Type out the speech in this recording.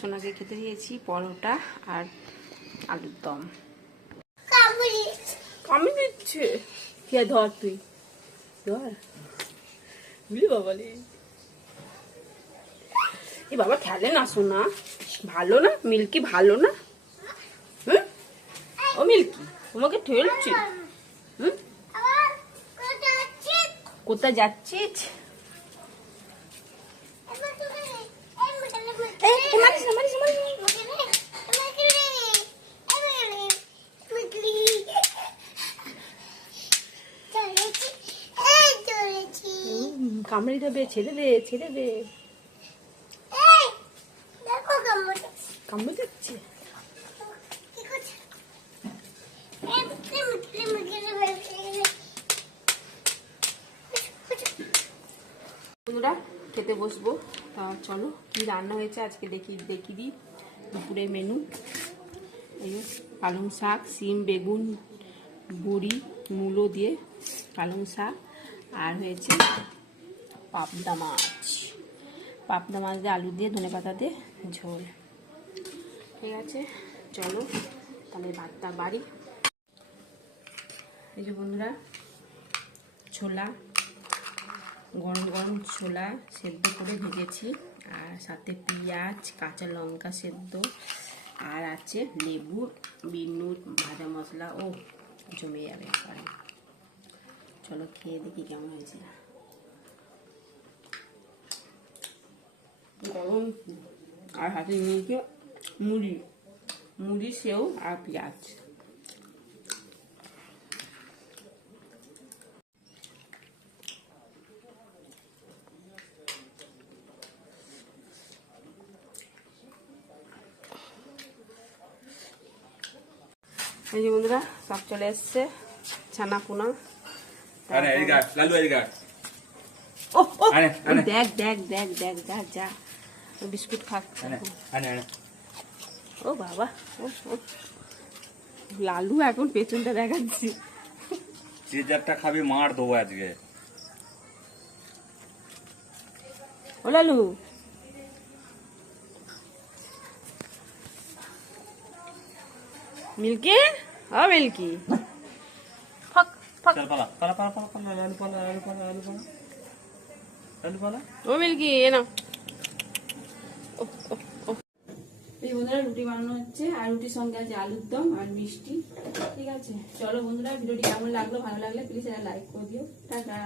সোনাকে খেতে দিয়েছি পরোটা আর আলুর দম। কামড়ে দিচ্ছে। কে ধর তুই ধর বুঝলি বাবা রে। এ বাবা খেলে না সোনা, ভালো না মিল্কি, ভালো না? হুম ও মিল্কি তোমাকে ঠেলছি। হুম কোথায় যাচ্ছিস? কামড়ে দেবে, ছেড়ে দে ছেড়ে দে। কামড়ে দিচ্ছে। বন্ধুরা খেতে বসবো, তা চলো কি রান্না হয়েছে আজকে দেখি দিই। দুপুরের মেনু এই পালং শাক, সিম, বেগুন, বড়ি, মূলো দিয়ে পালং শাক, আর হয়েছে পাবদা মাছ দিয়ে আলু দিয়ে ধনেপাতা দিয়ে ঝোল। ঠিক আছে চলো তাহলে ভাতটা বাড়ি। এই যে বন্ধুরা ছোলা, গরম গরম ছোলা সেদ্ধ করে ভেজেছি, আর সাথে পেঁয়াজ, কাঁচা লঙ্কা সেদ্ধ, আর আছে লেবু, বিনুর ভাজা মশলা। ও জমে যাবে পরে। চলো খেয়ে দেখি কেমন হয়েছে। গরম আর হাতে নিয়েছে মুড়ি, সেও আর পেঁয়াজ। এই যে বন্ধুরা সব চলে এসছে, ছানা পোনা। দেখ দেখ দেখ দেখ যা যা বিস্কুট খাচ্ছে। ও বাবা লালু এখন পেছনটা দেখাচ্ছি। সিজারটা খাবি, মার দেবো আজকে। ও লালু মিল্কি, ও মিল্কি ফক ফক। ও মিল্কি এ না। এই বন্ধুরা রুটি বানানো হচ্ছে, আর রুটির সঙ্গে আছে আলুর দম আর মিষ্টি। ঠিক আছে চলো বন্ধুরা, ভিডিওটি কেমন লাগলো, ভালো লাগলে প্লিজ লাইক করে দিও। টাটা।